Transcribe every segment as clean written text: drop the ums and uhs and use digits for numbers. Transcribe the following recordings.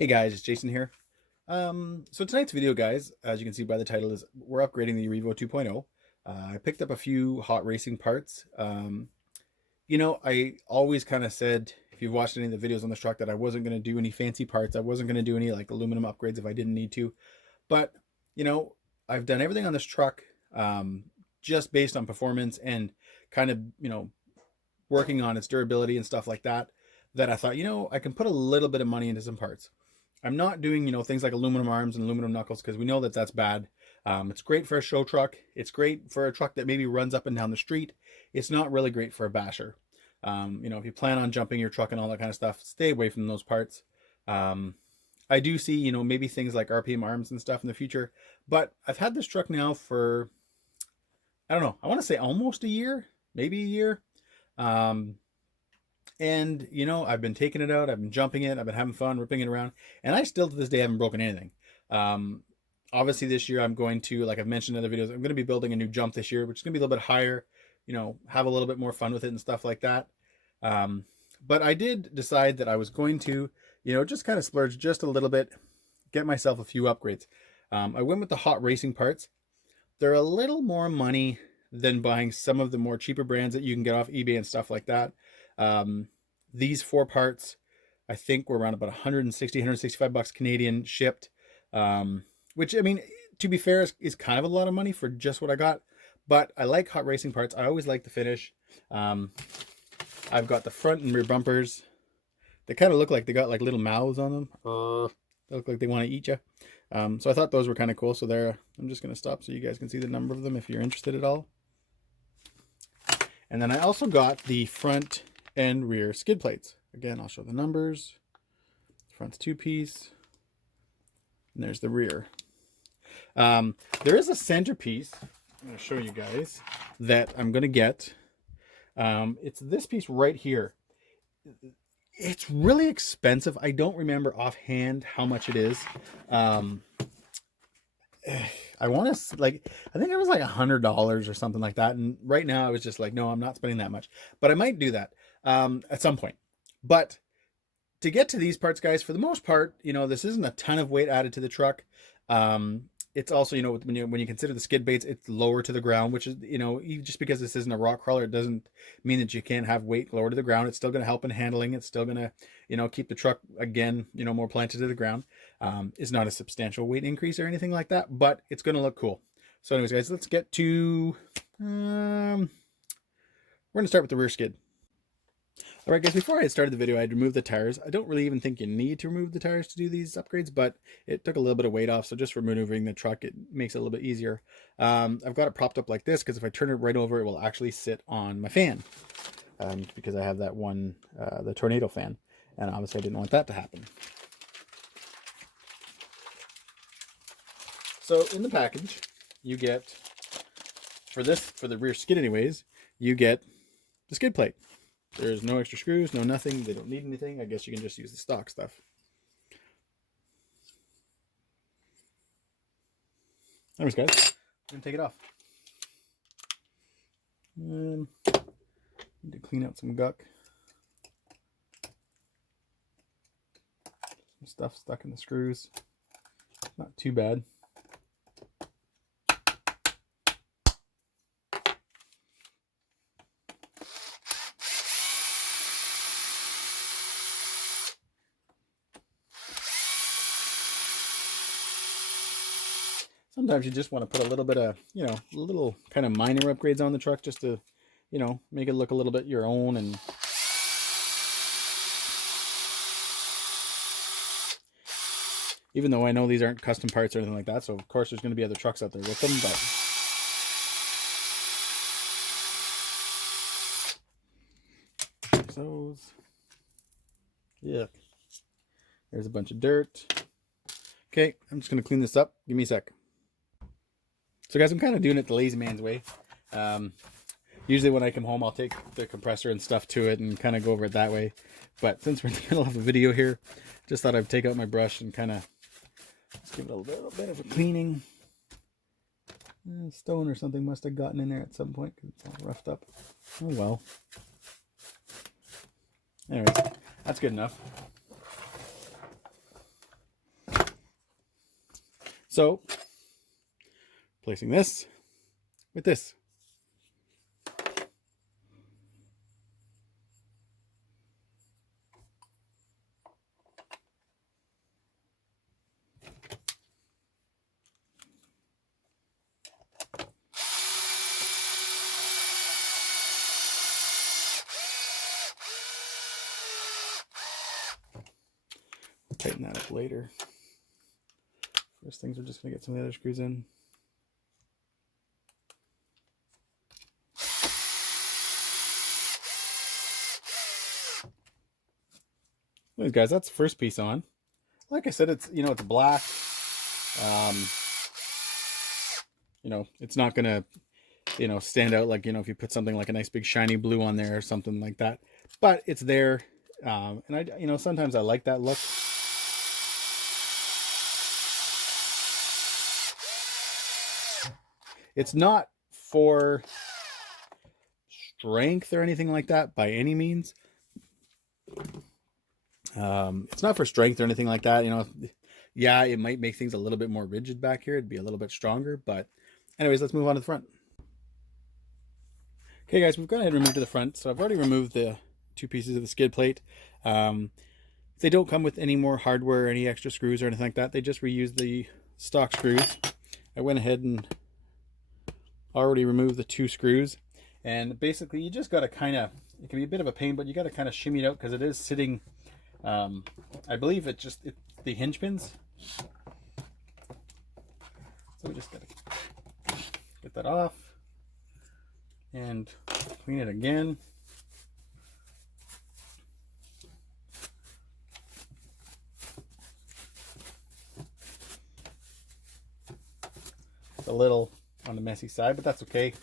Hey guys, it's Jason here. So tonight's video, guys, as you can see by the title, is we're upgrading the Revo 2.0. I picked up a few hot racing parts. I always kind of said, if you've watched any of the videos on this truck, that I wasn't going to do any fancy parts. I wasn't going to do any like aluminum upgrades if I didn't need to. But, you know, I've done everything on this truck just based on performance and kind of, working on its durability and stuff like that, that I thought, I can put a little bit of money into some parts. I'm not doing, things like aluminum arms and aluminum knuckles because we know that that's bad. It's great for a show truck. It's great for a truck that maybe runs up and down the street. It's not really great for a basher. If you plan on jumping your truck and all that kind of stuff, stay away from those parts. I do see, maybe things like RPM arms and stuff in the future, but I've had this truck now for, I don't know, I want to say almost a year, maybe a year. And I've been taking it out, I've been jumping it, I've been having fun ripping it around, and I still to this day haven't broken anything. Obviously this year I'm going to, like I've mentioned in other videos, I'm going to be building a new jump this year, which is going to be a little bit higher, have a little bit more fun with it and stuff like that. But I did decide that I was going to, just kind of splurge just a little bit, get myself a few upgrades. I went with the hot racing parts. They're a little more money than buying some of the more cheaper brands that you can get off eBay and stuff like that. These four parts, I think, were around about 160, 165 bucks Canadian shipped. Which, I mean, to be fair, is kind of a lot of money for just what I got. But I like hot racing parts. I always like the finish. I've got the front and rear bumpers. They kind of look like they got like little mouths on them. They look like they want to eat you. So I thought those were kind of cool. So there, I'm just going to stop so you guys can see the number of them if you're interested at all. And then I also got the front and rear skid plates. Again, I'll show the numbers. Front's 2-piece. And there's the rear. There is a centerpiece I'm going to show you guys that I'm going to get. It's this piece right here. It's really expensive. I don't remember offhand how much it is. I want to, like, I think it was like $100 or something like that. And right now I was just like, no, I'm not spending that much, but I might do that at some point. But to get to these parts, guys, for the most part, this isn't a ton of weight added to the truck. It's also, when you consider the skid baits, it's lower to the ground, which is, just because this isn't a rock crawler, it doesn't mean that you can't have weight lower to the ground. It's still going to help in handling. It's still going to, keep the truck, again, more planted to the ground. It's not a substantial weight increase or anything like that, but it's going to look cool. So anyways, guys, let's get to, we're going to start with the rear skid. All right, guys, before I started the video, I had removed the tires. I don't really even think you need to remove the tires to do these upgrades, but it took a little bit of weight off, so just for maneuvering the truck, it makes it a little bit easier. I've got it propped up like this, because if I turn it right over, it will actually sit on my fan, because I have that one, the tornado fan, and obviously I didn't want that to happen. So in the package, you get, for the rear skid anyways, you get the skid plate. There's no extra screws, no nothing. They don't need anything. I guess you can just use the stock stuff. Anyways, guys, I'm going to take it off. Need to clean out some guck. Some stuff stuck in the screws. Not too bad. Sometimes you just want to put a little bit of, little kind of minor upgrades on the truck just to, make it look a little bit your own. And even though I know these aren't custom parts or anything like that, so of course there's going to be other trucks out there with them, but those, yuck. There's a bunch of dirt. Okay, I'm just going to clean this up. Give me a sec. So guys, I'm kind of doing it the lazy man's way. Usually when I come home, I'll take the compressor and stuff to it and kind of go over it that way. But since we're in the middle of a video here, just thought I'd take out my brush and kind of just give it a little bit of a cleaning. Stone or something must have gotten in there at some point because it's all roughed up. Oh well. Anyways, that's good enough. So placing this with this. Tighten that up later. First things, we're just going to get some of the other screws in. Anyways, guys, that's the first piece on. Like I said, it's, you know, it's black. You know, it's not going to, you know, stand out like, you know, if you put something like a nice big shiny blue on there or something like that. But it's there. And I, you know, sometimes I like that look. It's not for strength or anything like that by any means. It's not for strength or anything like that. You know, yeah, it might make things a little bit more rigid back here. It'd be a little bit stronger, but anyways, let's move on to the front. Okay, guys, we've gone ahead and removed to the front. So I've already removed the 2 pieces of the skid plate. They don't come with any more hardware or any extra screws or anything like that. They just reuse the stock screws. I went ahead and already removed the 2 screws. And basically, you just got to kind of, it can be a bit of a pain, but you got to kind of shimmy it out because it is sitting, I believe it's the hinge pins. So we just got to get that off and clean it again. It's a little on the messy side, but that's okay.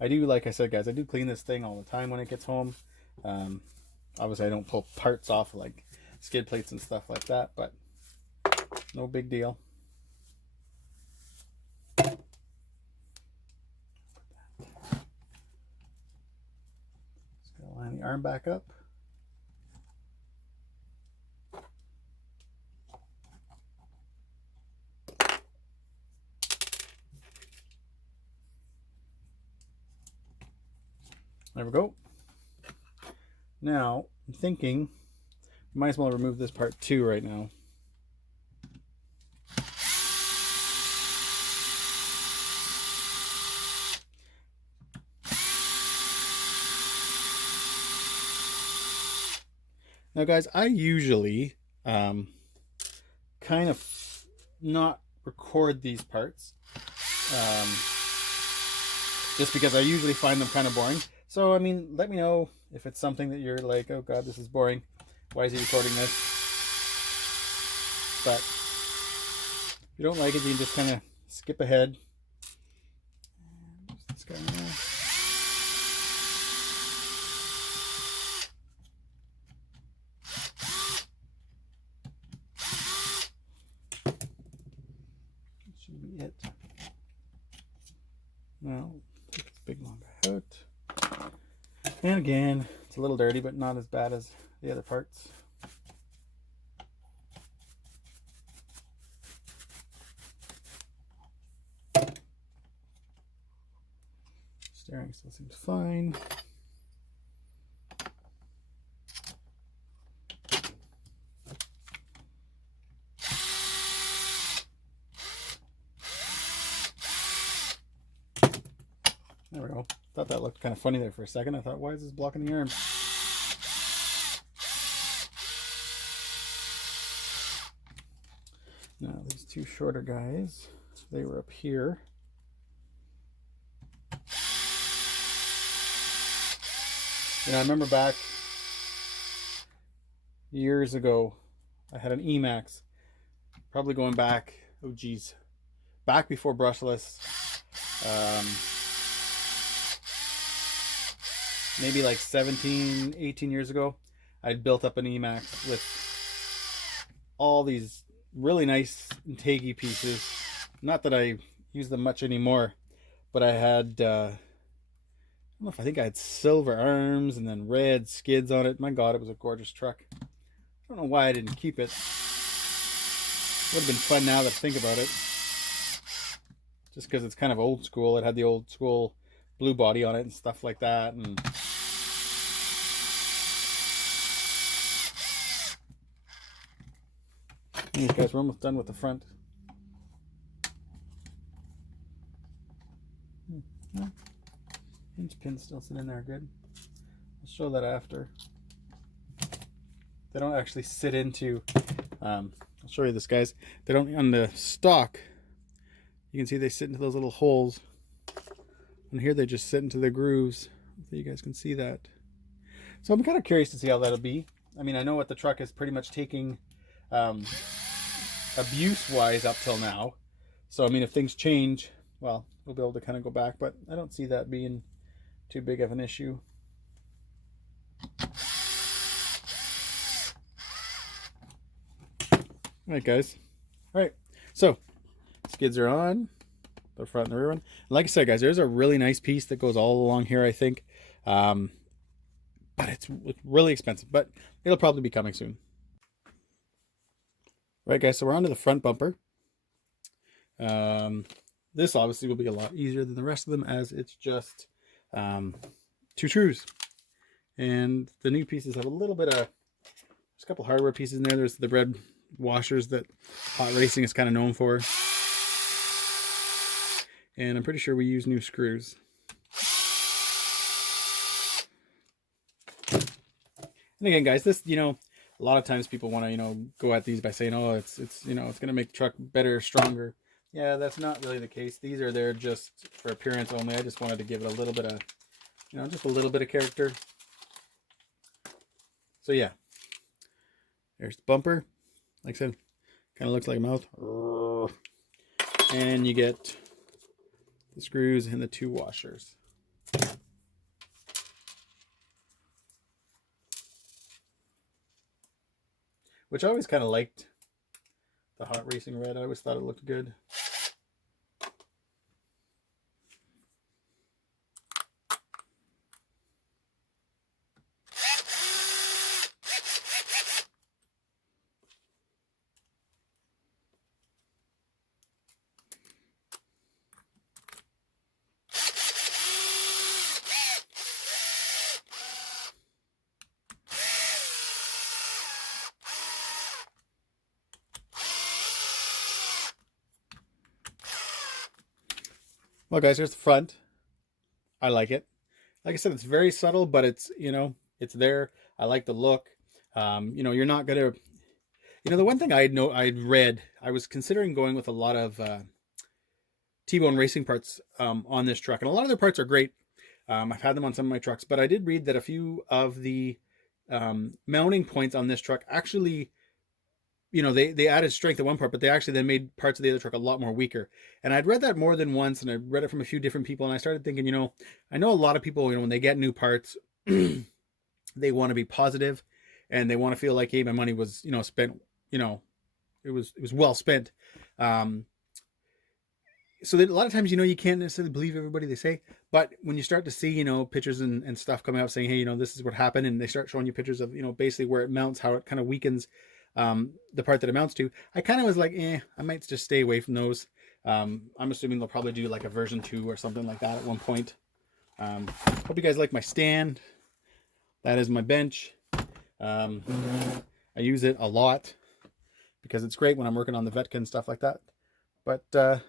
I do, like I said, guys, I do clean this thing all the time when it gets home. Obviously, I don't pull parts off like skid plates and stuff like that, but no big deal. Just gotta line the arm back up. There we go. Now, I'm thinking, might as well remove this part too right now. Now, guys, I usually kind of not record these parts just because I usually find them kind of boring. So, I mean, let me know if it's something that you're like, oh God, this is boring. Why is he recording this? But if you don't like it, you can just kind of skip ahead. This guy in there. That should be it. Now, take this big long guy out. And again, it's a little dirty, but not as bad as the other parts. Steering still seems fine. There we go. Thought that looked kind of funny there for a second. I thought, why is this blocking the arm? Now, these 2 shorter guys, they were up here. You know, I remember back years ago, I had an Emax, probably going back, oh geez, back before brushless. Maybe like 17, 18 years ago, I'd built up an Emax with all these really nice Integi pieces. Not that I use them much anymore, but I had, I don't know if I think I had silver arms and then red skids on it. My God, it was a gorgeous truck. I don't know why I didn't keep it. Would have been fun now that I think about it. just because it's kind of old school. It had the old school blue body on it and stuff like that. And these guys, we're almost done with the front. Hinge pins still sit in there good. I'll show that after. They don't actually sit into, I'll show you this, guys. They don't, on the stock, you can see they sit into those little holes. And here they just sit into the grooves. Hopefully you guys can see that. So I'm kind of curious to see how that'll be. I mean, I know what the truck is pretty much taking abuse-wise up till now. So, I mean, if things change, well, we'll be able to kind of go back. But I don't see that being too big of an issue. All right, guys. All right, so skids are on, the front and the rear one. And like I said, guys, there's a really nice piece that goes all along here, I think. But it's really expensive, but it'll probably be coming soon. All right, guys, so we're on to the front bumper. This obviously will be a lot easier than the rest of them, as it's just 2 screws. And the new pieces have a little bit of, there's a couple hardware pieces in there. There's the red washers that hot racing is kind of known for. And I'm pretty sure we use new screws. And again, guys, this, you know, a lot of times people want to, you know, go at these by saying, oh, it's you know, it's going to make the truck better, stronger. Yeah, that's not really the case. These are there just for appearance only. I just wanted to give it a little bit of, you know, just a little bit of character. So yeah, there's the bumper. Like I said, kind of looks like a mouth. And you get the screws and the 2 washers. Which I always kind of liked the hot racing red. I always thought it looked good. Well, guys, here's the front. I like it. Like I said, it's very subtle, but it's, you know, it's there. I like the look. You know, you're not gonna, you know, the one thing I'd read, I was considering going with a lot of T-bone racing parts on this truck, and a lot of their parts are great. I've had them on some of my trucks, but I did read that a few of the mounting points on this truck actually, you know, they added strength at one part, but they actually then made parts of the other truck a lot more weaker. And I'd read that more than once, and I read it from a few different people, and I started thinking, you know, I know a lot of people, you know, when they get new parts, they want to be positive, and they want to feel like, hey, my money was, you know, spent, you know, it was well spent. So that a lot of times, you know, you can't necessarily believe everybody they say, but when you start to see, you know, pictures and stuff coming out saying, hey, you know, this is what happened, and they start showing you pictures of, you know, basically where it mounts, how it kind of weakens the part that it mounts to, I kind of was like, I might just stay away from those. I'm assuming they'll probably do like a version 2 or something like that at one point. Hope you guys like my stand. That is my bench. I use it a lot because it's great when I'm working on the Vetka and stuff like that. But I'm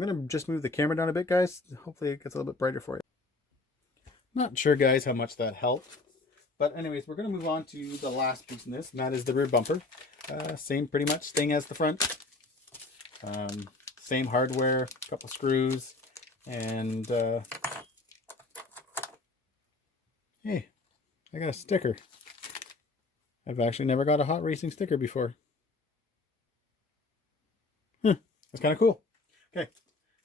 going to just move the camera down a bit, guys. Hopefully it gets a little bit brighter for you. Not sure, guys, how much that helped. But anyways, we're going to move on to the last piece in this, and that is the rear bumper. Same pretty much thing as the front. Same hardware, a couple screws, and hey, I got a sticker. I've actually never got a hot racing sticker before. That's kind of cool. Okay.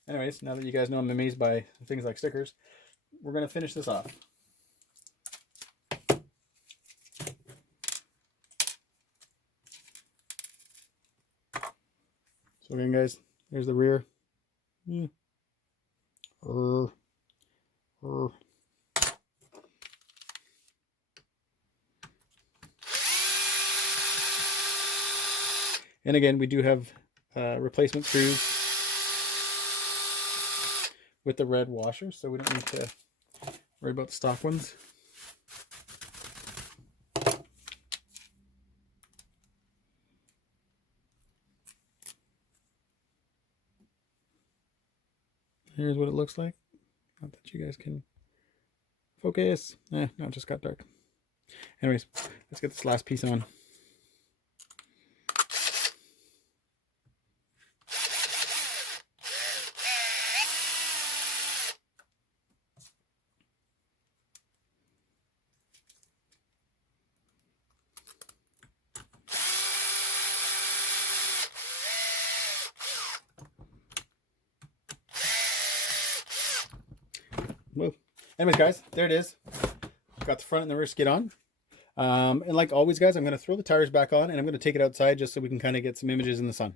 Anyways, now that you guys know I'm amazed by things like stickers, we're going to finish this off. So again, guys, here's the rear. And again, we do have replacement screws. with the red washer, so we don't need to worry about the stock ones. Here's what it looks like. Not that you guys can focus. No, it just got dark. Anyways, let's get this last piece on. Well, anyways, guys, there it is. Got the front and the rear skid on. And like always, guys, I'm going to throw the tires back on and I'm going to take it outside just so we can kind of get some images in the sun.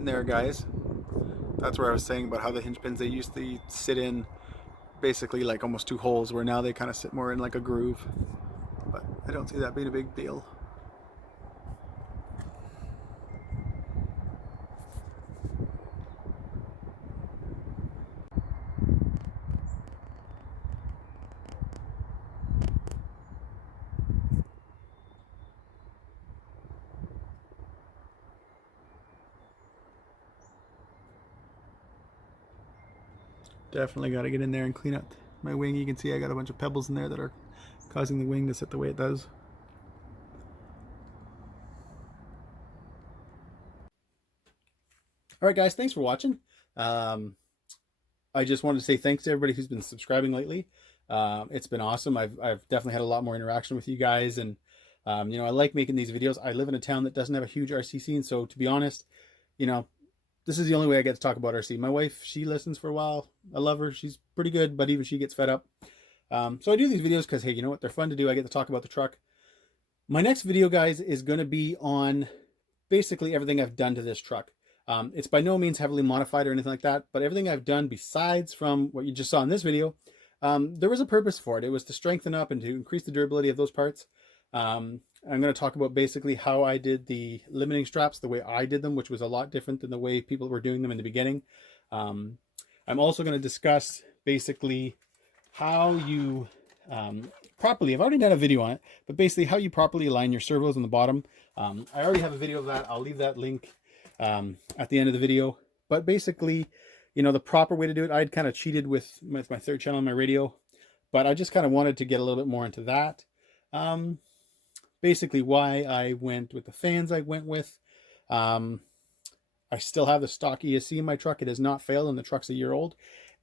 There, guys, that's where I was saying about how the hinge pins, they used to sit in basically like almost 2 holes, where now they kind of sit more in like a groove, but I don't see that being a big deal. Definitely got to get in there and clean up my wing. You can see I got a bunch of pebbles in there that are causing the wing to sit the way it does. All right, guys, thanks for watching. I just wanted to say thanks to everybody who's been subscribing lately. It's been awesome. I've definitely had a lot more interaction with you guys, and you know, I like making these videos. I live in a town that doesn't have a huge RC scene, so to be honest, you know, this is the only way I get to talk about RC. My wife, she listens for a while. I love her. She's pretty good, but even she gets fed up. So I do these videos because, hey, you know what? They're fun to do. I get to talk about the truck. My next video, guys, is going to be on basically everything I've done to this truck. It's by no means heavily modified or anything like that, but everything I've done besides from what you just saw in this video, there was a purpose for it. It was to strengthen up and to increase the durability of those parts. I'm going to talk about basically how I did the limiting straps, the way I did them, which was a lot different than the way people were doing them in the beginning. I'm also going to discuss basically how you properly, I've already done a video on it, but basically how you properly align your servos on the bottom. I already have a video of that. I'll leave that link at the end of the video. But basically, you know, the proper way to do it, I'd kind of cheated with my third channel on my radio, but I just kind of wanted to get a little bit more into that. Basically why I went with the fans I went with. I still have the stock ESC in my truck. It has not failed, and the truck's a year old.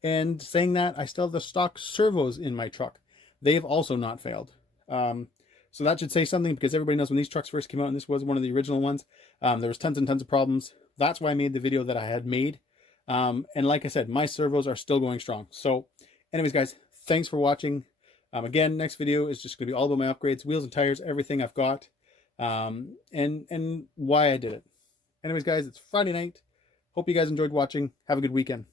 And saying that, I still have the stock servos in my truck. They've also not failed. So that should say something, because everybody knows when these trucks first came out, and this was one of the original ones, there was tons and tons of problems. That's why I made the video that I had made. And like I said, my servos are still going strong. So anyways, guys, thanks for watching. Again, next video is just going to be all about my upgrades, wheels and tires, everything I've got, and why I did it. Anyways, guys, it's Friday night. Hope you guys enjoyed watching. Have a good weekend.